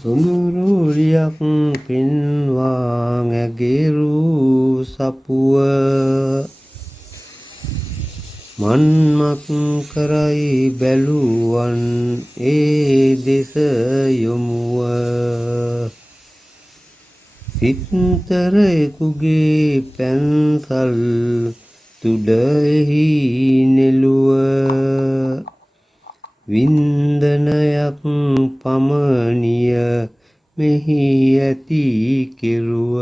සොඳුරුලියක් පෙන්වා ඇගෙරු සපුව මන්මක් කරයි බැලුවන් ඒ දෙස යොමුව සිත්තරයෙකුගේ පැන්සල් තුඩෙහි නෙළුව වින්දනයක් පමණිය මෙහි ඇති කෙරුව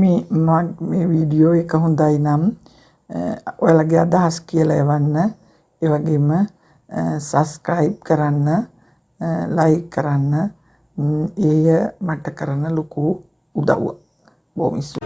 මේ වීඩියෝ එක හොඳයි නම් ඔයාලගේ අදහස් කියලා එවන්න. ඒ වගේම සබස්ක්‍රයිබ් කරන්න, ලයික් කරන්න. එය මට කරන ලොකු උදව්වක්. බොහොම ස්තුතියි.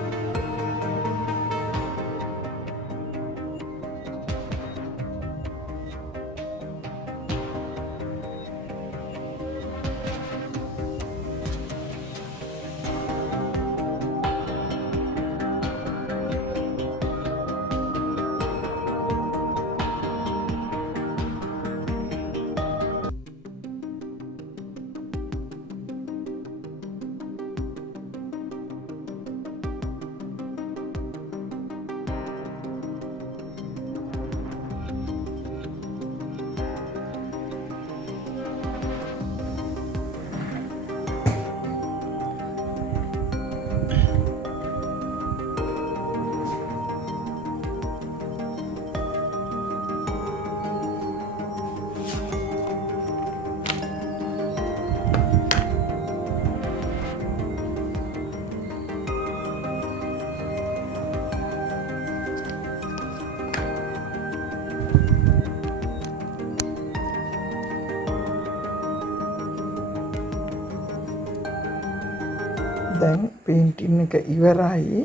දැන් පේන්ටින් එක ඉවරයි.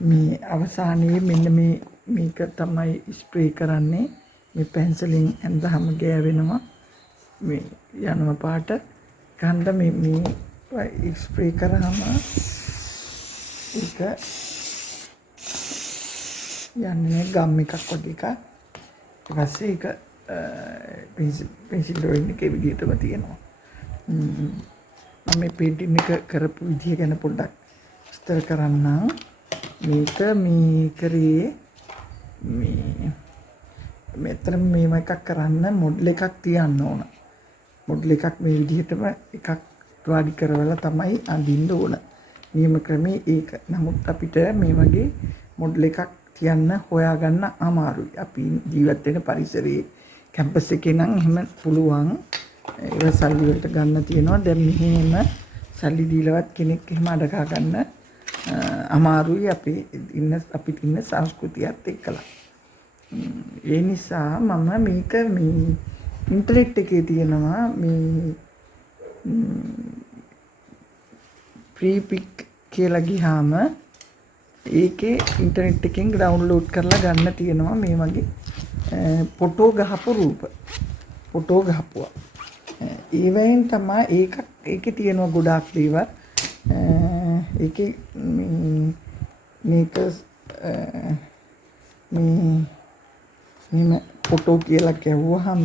මේ අවසානයේ මෙන්න මේක තමයි ස්ප්‍රේ කරන්නේ. මේ පැන්සලෙන් ඇඳහම ගෑවෙනවා. මේ යනවා පාට. කන්ද මේ ස්ප්‍රේ කරාම ඒක යන්නේ ගම් එකක් වගේ එකක්. ඊට පස්සේ ඒක පෙන්සිල් ඩ්‍රොයින් එකේ විදිහටම තියෙනවා. මේ පේන්ටින් එක කරපු විදිහ ගැන පොඩ්ඩක් විස්තර කරන්නම්. මේක මේ කරේ මෙතන මේව එකක් කරන්න මොඩල් එකක් තියන්න ඕන. මොඩල් එකක් මේ විදිහටම එකක් වාඩි කරවලා තමයි අඳින්න ඕන. නියම ක්‍රමේ ඒක. නමුත් අපිට මේ වගේ මොඩල් එකක් තියන්න හොයාගන්න අමාරුයි. අපි ජීවත් වෙන පරිසරයේ කැම්පස් එකේ නම් එහෙම පුළුවන්. ඒක සල්ලි වලට ගන්න තියෙනවා. දැන් මෙහෙම සල්ලි දීලවත් කෙනෙක් එහෙම අඩකා ගන්න අමාරුයි අපිට ඉන්න සංස්කෘතියත් එක්කලා. ඒ නිසා මම මේක මේ ඉන්ටර්නෙට් එකේ තියෙනවා මේ ෆ්‍රී පික් කියලා ගියාම ඒකේ ඉන්ටර්නෙට් එකෙන් ඩවුන්ලෝඩ් කරලා ගන්න තියෙනවා මේ වගේ ෆොටෝ ගහපු රූප. ෆොටෝ ගහපුවා. ඒවෙන් තමයි ඒකේ තියෙනවා ගොඩාක් දේවල්. ඒකේ මේක මේ ෆොටෝ කියලා කියවුවාම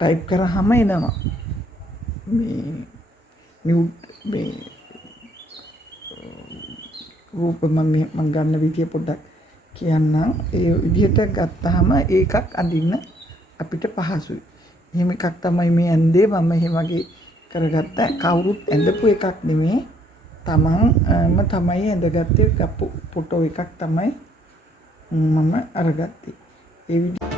ටයිප් කරාම එනවා. මේ රූප මම ගන්න විදිය පොඩ්ඩක් කියන්නම්. ඒ විදිහට ගත්තාම ඒකක් අඳින්න අපිට පහසුයි. එහෙම එකක් තමයි මේ ඇඳේ මම එහෙම වගේ කරගත්තා. කවුරුත් ඇඳපු එකක් නෙමෙයි. තමන්ම තමයි ඇඳගත්තේ. ෆොටෝ එකක් තමයි මම අරගත්තේ. ඒ